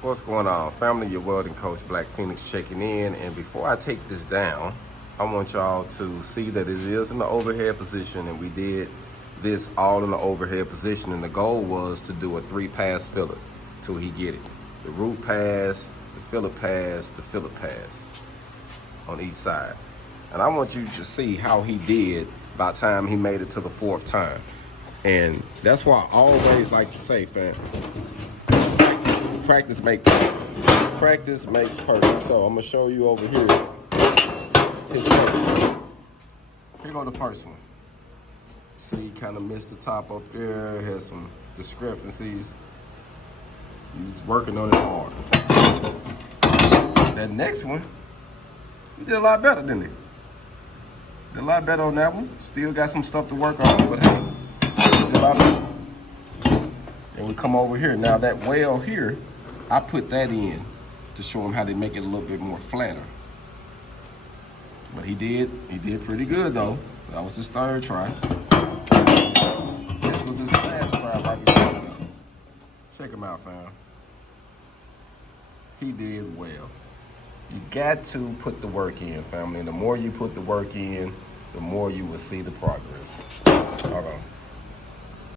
What's going on, family? Your welding coach Black Phoenix checking in. And before I take this down, I want y'all to see that it is in the overhead position, and we did this all in the overhead position, and the goal was to do a 3-pass filler till he get it. The root pass, the filler pass, the filler pass on each side. And I want you to see how he did by the time he made it to the 4th time. And that's why I always like to say, fam, practice makes perfect. Practice makes perfect. So I'm gonna show you over here. Here go the first one. See, he kind of missed the top up there. Had some discrepancies. He was working on it hard. That next one, he did a lot better, didn't he? Did a lot better on that one. Still got some stuff to work on, but hey, did a lot better. And we come over here. Now that well here, I put that in to show him how to make it a little bit more flatter. But he did pretty good though. That was his 3rd try. This was his last try right before that. Check him out, fam. He did well. You got to put the work in, family. And the more you put the work in, the more you will see the progress. Hold on.